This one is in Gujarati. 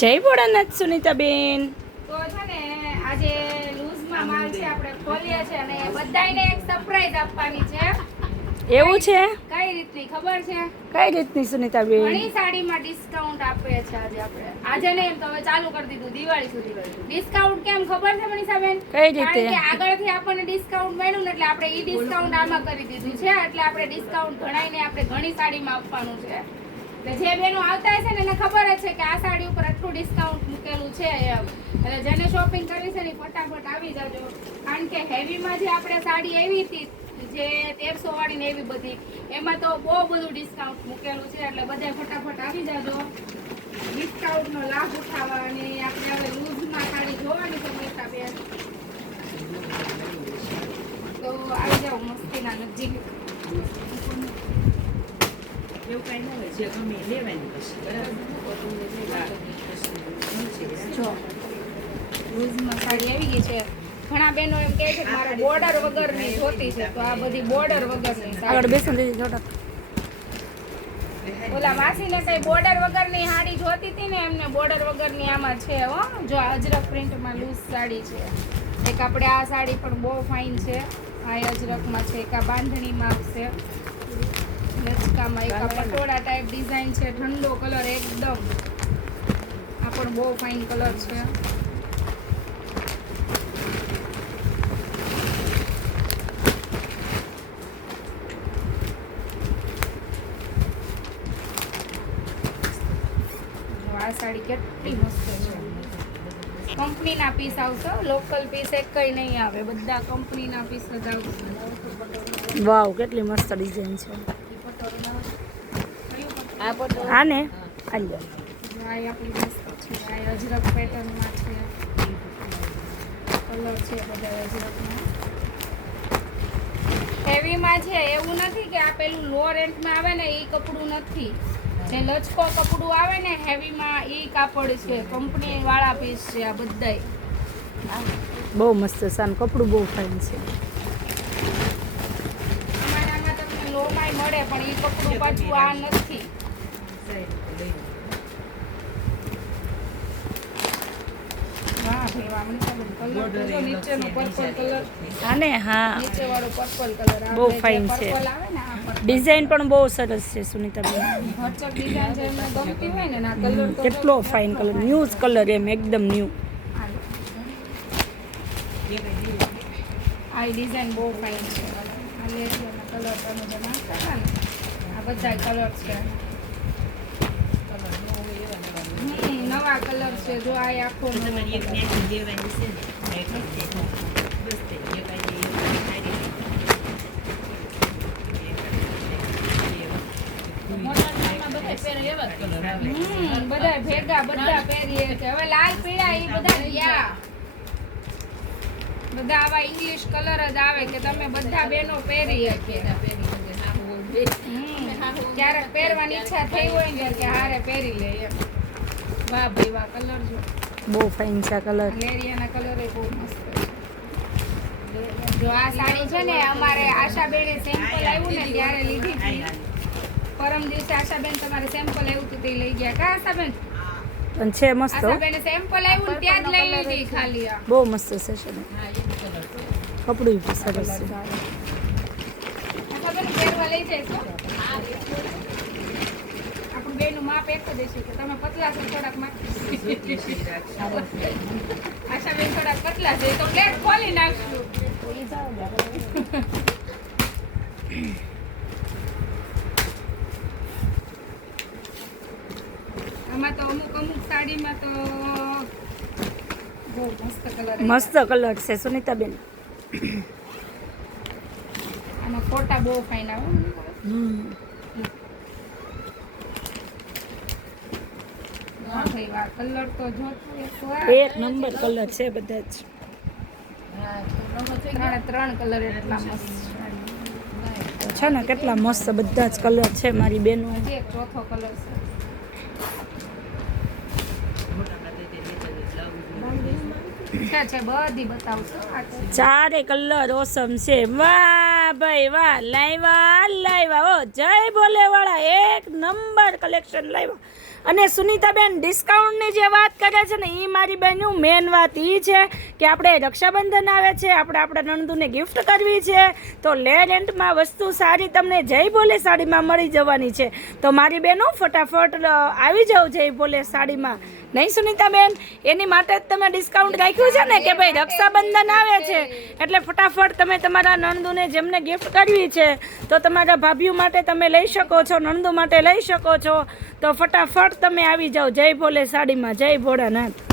જય ભોળાનાથ સુનીતાબેન. તો છે ને આજે લૂઝમાં માલ છે આપણે ખોલીએ છે અને બધાયને એક સરપ્રાઈઝ આપવાની છે. એવું છે? કઈ રીતની ખબર છે? કઈ રીતની સુનીતાબેન? ઘણી સાડીમાં ડિસ્કાઉન્ટ આપે છે આજે નહીં તો હવે ચાલુ કરી દીધું દિવાળી સુધી. ડિસ્કાઉન્ટ કેમ ખબર છે મનીષાબેન? કઈ રીતે? કારણ કે આગળથી આપણને ડિસ્કાઉન્ટ મળ્યું ને એટલે આપણે ઈ ડિસ્કાઉન્ટ આમાં કરી દીધું છે. એટલે આપણે ડિસ્કાઉન્ટ ઘણાઈને આપણે ઘણી સાડીમાં આપવાનું છે. જે બેનો આવતા હશે ને એને ખબર જ છે કે આ સાડી ઉપર આટલું ડિસ્કાઉન્ટ મૂકેલું છે એમ. એટલે જેને શોપિંગ કરવી છે ને ફટાફટ આવી જાજો. કારણ કે હેવીમાં જે આપણે સાડી આવી હતી જે 1300 વાળી ને એવી બધી એમાં તો બહુ બધું ડિસ્કાઉન્ટ મૂકેલું છે. એટલે બધા ફટાફટ આવી જાજો, ડિસ્કાઉન્ટનો લાભ ઉઠાવવા. અને આપણે હવે લૂઝમાં સાડી જોવાની છે મનીષાબેન, તો આવી જાઓ મસ્તીના નજીક. એવું કઈ ના હોય છે ગમે લેવાની પછી જો લૂઝમાં સાડી આવી ગઈ છે. ઘણા બહેનો એમ કહે છે કે મારે બોર્ડર વગરની જોતી છે, તો આ બધી બોર્ડર વગરની આગળ સાડી. બેસન દીધી થોડા. ઓલા માસીને કઈ બોર્ડર વગરની સાડી જોતી હતી ને એમને બોર્ડર વગરની આમાં છે હો. જો અજરક પ્રિન્ટમાં લૂઝ સાડી છે. એક આપણે આ સાડી પણ બહુ ફાઇન છે. આ અજરકમાં છે, એક આ બાંધણીમાં આવશે લચકામાં, એક આ પટોળા ટાઈપ ડિઝાઇન છે, ઠંડો કલર એકદમ. આ પણ બહુ ફાઇન કલર છે. આ સાડી કેટલી મસ્ત છે. કંપનીના પીસ આવશે, લોકલ પીસ એક કઈ નહીં આવે, બધા કંપનીના પીસ જ આવશે. વાવ, કેટલી મસ્ત ડિઝાઇન છે. આ પટોળું આ ને આ લ્યો. આ આપણી મસ્ત છે. આ અજરક પેટર્નમાં છે, કલર છે બધા અજરકમાં. હેવીમાં છે એવું નથી કે આ પેલું લો રેન્ટમાં આવે ને એ કપડું નથી. જે લચકો કપડું આવે ને હેવીમાં એ કાપડ છે, કંપની વાળા પીસ છે આ બધાય. બહુ મસ્ત છે, આનું કપડું બહુ ફાઇન છે. આમાં તમને લોમાય મળે પણ એ કપડું પાછું આ નથી. વાહ ભાઈ વાહ, મને કલર તો નીચેનો પર્પલ કલર, આને હા નીચે વાળો પર્પલ કલર બહુ fine છે. પર્પલ આવે ને આ purple. ડિઝાઇન પણ બહુ સરસ છે સુનીતાબેન. ભરચક ડિઝાઇન જે એમને ગમતી હોય ને આ કલર તો કેટલો ફાઇન કલર, ન્યૂઝ કલર એમ એકદમ ન્યૂ. આ ડિઝાઇન બહુ ફાઇન છે. આ લેસના કલર તમે બનાવતા હતા ને આ બધા કલર છે. નવા કલર છે. જો આ આખો નવો તમારી એક colour. મેચિંગ લેવાની છે ને એક બસ તે બધા ભેગા બધા પહેરીએ છે. હવે લાલ પીળા એ બધા ગયા. બધા આવા ઇંગ્લિશ કલર જ આવે કે તમે બધા બેનો પહેરી શકીએ. ક્યારેક પહેરવાની ઈચ્છા થઈ હોય ને કે હારે પહેરી લે એમ. વાહ ભાઈ વાહ, કલર જો બહુ ફાઇન છે આ કલર. લેરિયાના કલર એ બહુ મસ્ત છે. જો આ સાડી છે ને અમારે આશાબેને સેમ્પલ આવ્યું ને ત્યારે લીધી હતી. પરમ દિવસે આશાબેન તમારે સેમ્પલ આવ્યું હતું તે લઈ ગયા કા આશાબેન? પણ છે મસ્ત હો. આશાબેને સેમ્પલ આવ્યું ને ત્યાં જ લઈ લીધી ખાલી. આ બહુ મસ્ત છે છે. કપડું પણ સરસ છે. આશાબેન પહેરવા લઈ જાય છો? આપણું બેનું માપ એક જ છે કે તમે પતલા છો થોડાક માં. આશાબેન થોડાક પતલા છે તો પ્લેટ ખોલી નાખશું. આમાં તો અમુક સાડીમાં તો બહુ મસ્ત કલર મસ્ત કલર છે સુનીતાબેન. આમાં ફોટા બહુ ફાઇન આવે. વાહ ભાઈ વાહ, કલર તો જોતું એક નંબર કલર છે બધા જ. ત્રણ કલર એટલા મસ્ત છે ને કેટલા મસ્ત બધા જ કલર છે મારી બેનો. છે. એક ચોથો કલર છે બધી બતાવશો. ચારે કલર ઓસમ છે. વાહ ભાઈ વાહ, લાવ્યા લાવ્યા. ઓ જય ભોલે વાળા, એક નંબર કલેક્શન લાવ્યા. અને સુનીતાબેન ડિસ્કાઉન્ટની જે વાત કરે છે ને એ મારી બહેનું મેન વાત એ છે કે આપણે રક્ષાબંધન આવે છે, આપણે આપણા નણંદુને ગિફ્ટ કરવી છે, તો લે રેન્ટમાં વસ્તુ સારી તમને જય ભોલે સાડીમાં મળી જવાની છે. તો મારી બહેનો ફટાફટ આવી જાઓ જય ભોલે સાડીમાં. નહીં સુનીતાબેન, એની માટે જ તમે ડિસ્કાઉન્ટ રાખ્યું છે ને કે ભાઈ રક્ષાબંધન આવે છે એટલે ફટાફટ તમે તમારા નણંદુને જેમને ગિફ્ટ કરવી છે તો તમારા ભાભીઓ માટે તમે લઈ શકો છો, નણંદુ માટે લઈ શકો છો. તો ફટાફટ તમે આવી જાઓ જય ભોલે સાડીમાં. જય ભોળાનાથ.